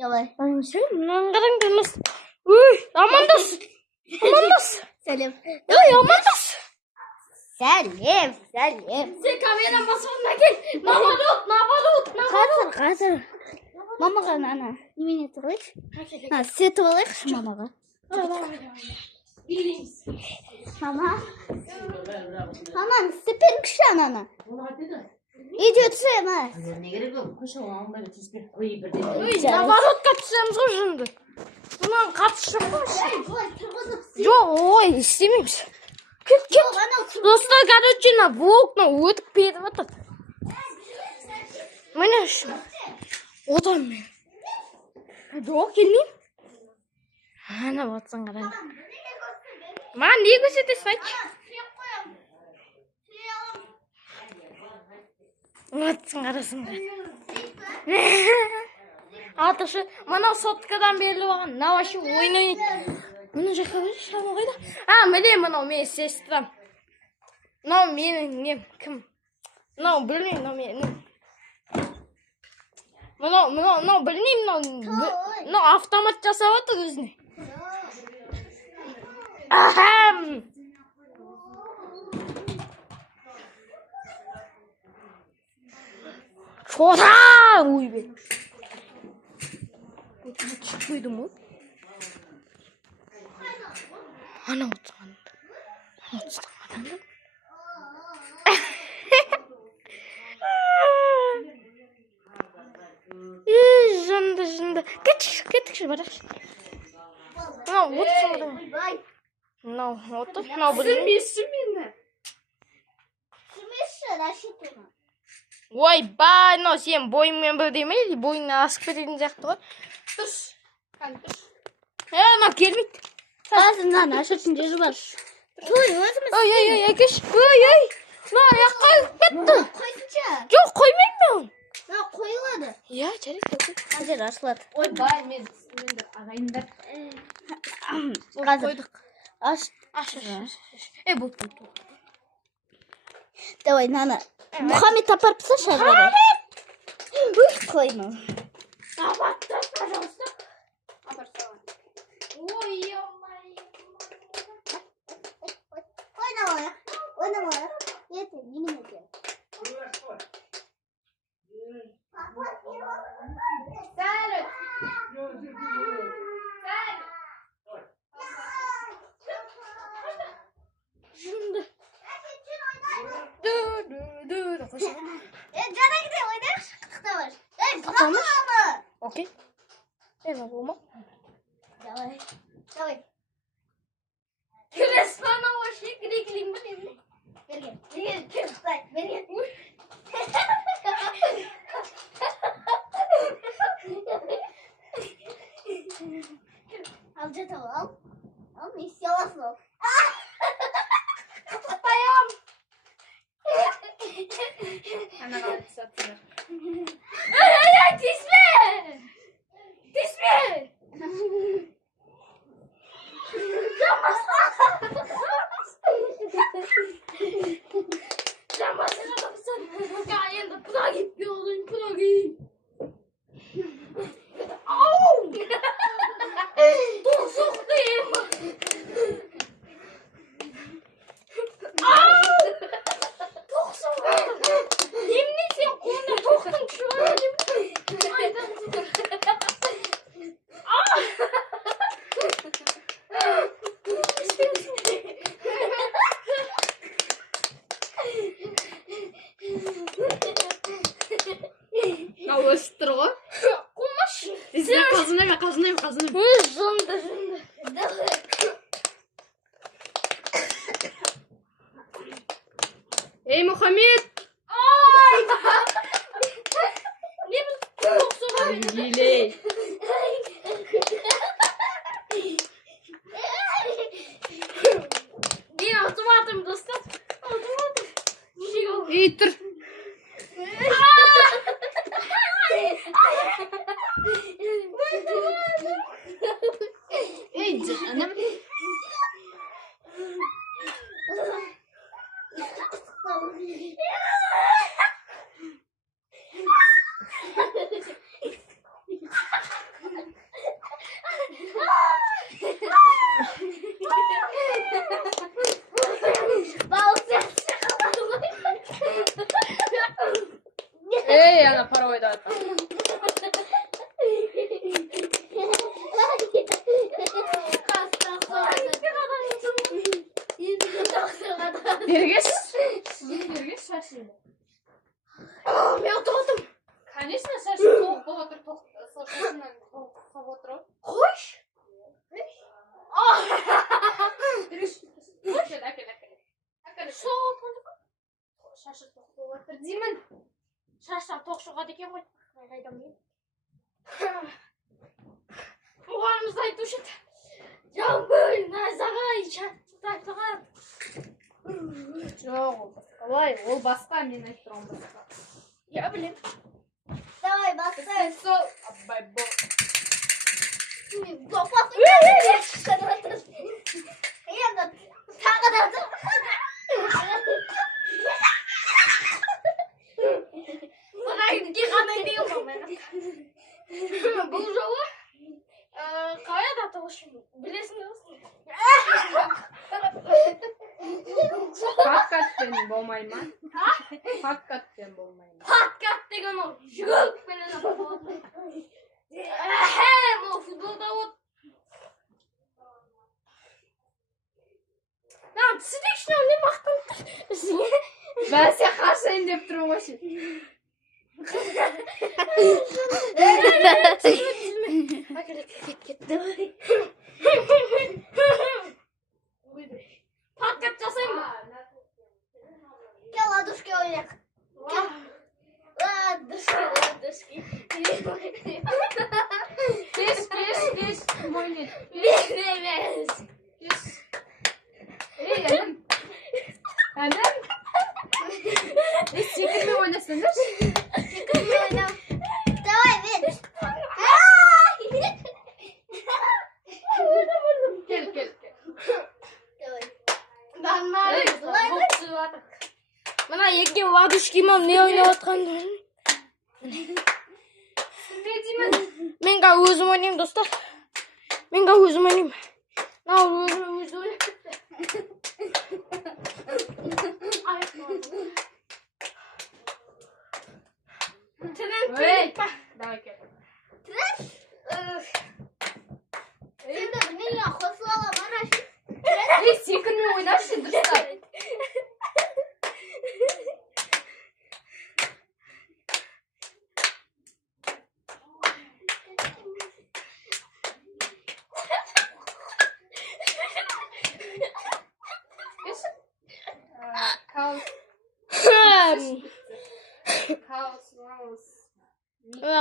Yavaş. Nangırın demez. Uy, amandas. Amandas. Selim. Uy, amandas. Selim. Sen kameranın basımına gel. Navarut. Қазір. Мамаға ана немене тұрғайық? Сетіп алайықшы мамаға. Мама, істеп беріңізші ананы. Үйде отырсай ана. Не керек ол? Көше оңалмай өтеспей қой бірден. Наворотқа түсеміз ғой жынды. Бұнан қатысы жоқ қой. Жоқ, ой, істемейміз. Кет. Достар, короче, на волкна өтіп беріп отыр. Міне үшін. Одан мен. Жоқ, келмеймін. Ана батсын қарайды. Маған не көрсетесің айтшы? Батсын қарасын қарайды. Атышы, мынау соткадан беріліп алған. Мынау ашы ойнайды. Мұны жаққа көрші, шамы қойда. Міне мынау мен сестрам. Мынау менің нем, кім? Мынау білмеймін, мынау менің. Мынау білмеймін, мынау автомат жасап отыр өзіне. Ахам! Çoğda! Uy be. Çıkıyordum o. Ana oturan. Жынды. Кеттік шыр барақ. Мынау отырсың. Мынау отыр. Мынау білмеймін. Сүмеші, рашетіні. Ойбай, мынау сен бойыңмен бір демейді, бойыңнан асып кететін сияқты ғой. Тұрш. Мынау келмейді. Қазір мынаны ашатын жері бар. Той, өзіміз. Ой, әкеш. Ой. Мынау аяққа кетті. Қойсынша. Жоқ, қоймаймын мен. Мынау қойылады. Иә, жарайды. Қазір ашылады. Ойбай, мен ағайындар. Қазір. Аш. Бұл. Давай, наны. Мұхаммед апарып тасташы әрі. Қойма. Апарып, пожалуйста. Ой, Ойнамайық. Ертең, немене де. Сәрі. Жынды. Жана кіде ойнайықшы, қытықта бар. Қытамы. Окей. Болма. Давай. Креслана вообще креклин блин. Берген. Қытай, берген. Ал жатау, ал. Ал, не істей аласың ол. Қытайым. Анаға түсатыр. Ай, тиіспе. Жамбасына тапсын. Енді құда кетпей олайын, құда кейін. Ау! Тоқ соқтайым. Ау! Тоқ соқтайым. Емне сен қолына тоқтың шуайым. Айдан тұр. Өсіп тұр ғой. Қумаш. Қазынайым. Жынды. Ей, Мұхаммед! Ай! Не біз тоқ соғайын. Елей. Мен автоматым достап. Ей, тұр. Ей, жаным. Бергеш. Бергеш шашыңды. Мен отырдым. Конечно, шашың тоқ болып отыр. Сол шашыңнан тоқ отыр. Қойш. Шашы тоқ болып отыр деймін. Шаштан тоқ шығады екен ғой. Қайдан білейін. Мұғанымыз айтушы еді. Жаңбыр, найзағай, шаттықтаған. Жоқ, ол басқа. Олай, ол басқа, мен айтып тұрған басқа. Я білем. Давай, бастай. Сен сол, абай бол. Бұл жолы қалай аталышын білесіңіз? Подкатпен болмай ма? Подкатпен болмай ма? Подкат деген ол жүгіріп келе жатқан болады. Ол футболда от. Сізде ішінен не мақтанып тұрсың? Бәсе қашайын деп тұрмын ғой сен. Подкат жасайын ба? Кел, ладушки ойнақ. Ладушки. Кеш. Кім ойнайды? Мен емес. Кеш. Ей, әнім. Әнім? Секірме ойнасыңдар. Секірме ойнақ. Давай, мен. Кел. Давай. Мына екі ладушкимам не ойнап отқанын. Не деймін? Мен өзім ойнаймын, достар. Мен өзім ойнаймын. Өзім ойнап кетті. Ей, давай кел. Сен де білмеймін, қосылала бара. Ей, секірме ойнашы, дұрыстап.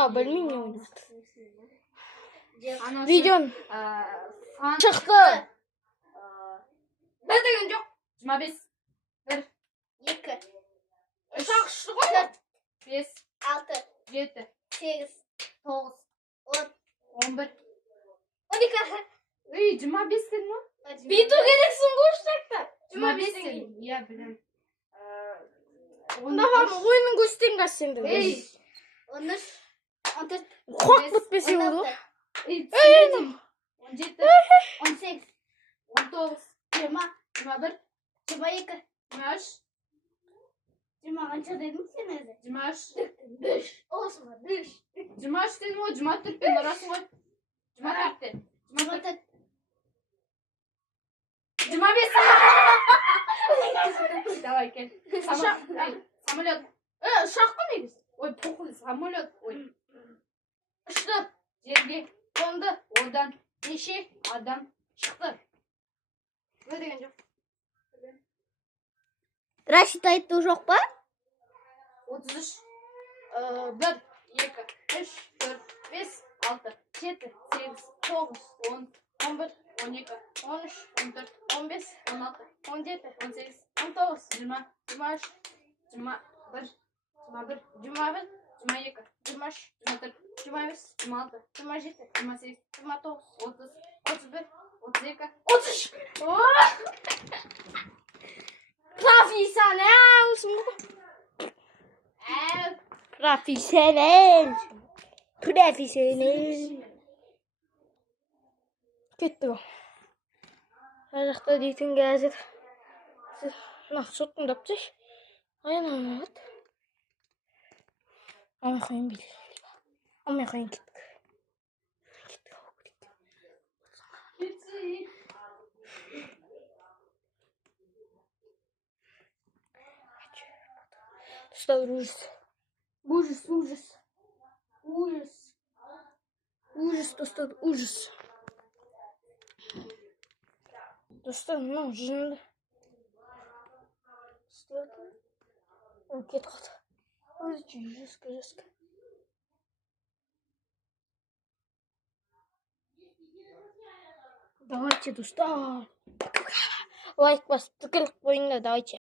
Білмеймін не ойнады. Анау Видеон фан шықты. Бір деген жоқ. 25, 1, 2, Ұшақ ұшты ғой. 5, 6, 7, 8, 9, 10, 11. 12. Ей, 25 дедin ма? Биту керексің ғой ұштақта. 25 дедin. Иә, білем. Онда бар ойынын көстен сенді. Ей, 13, 14, Қоқ бітпесе болды. 17, 18, 18, 19, 20, 21, 22, 23, 20 қанша дедің сен өзі? 23. 5. Осыма 5. 23 дедin ғой, 24 пен ұрасың ғой. 24 де. 24. 25. Давай, кел. Самолет. Ұшақ қой негіз. Ой, похуй, самолет. Ой, Ұшты. жерге Қонды. одан Неше адам шықты. не деген жоқ. Рашид айтты жоқ па? 33. 1, 2, 3, 4, 5, 6, 7, 8, 9, 10, 11, 12, 13, 14, 15, 16, 17, 18, 19, 20, 23, 21, 21, 22, 23, 24, 25, 26, 27, 28, 29, 30, 31, 32, 33. Profesyonel. Profesyonel. Кетті ғой. Ар жақта дейтін қазір. Мына соттыңдап тұршы. Айналмады. Алмай қойын билер. Алмай қойын кеттік. Dostlar ужас. Ужас, ужас. Ужас. Ужас, достар, ужас. Достар, мынау жынды. Он кетіп қалды. Ой, жестко. Давайте, достар. Лайк басып, пікір қойыңдар, давайте.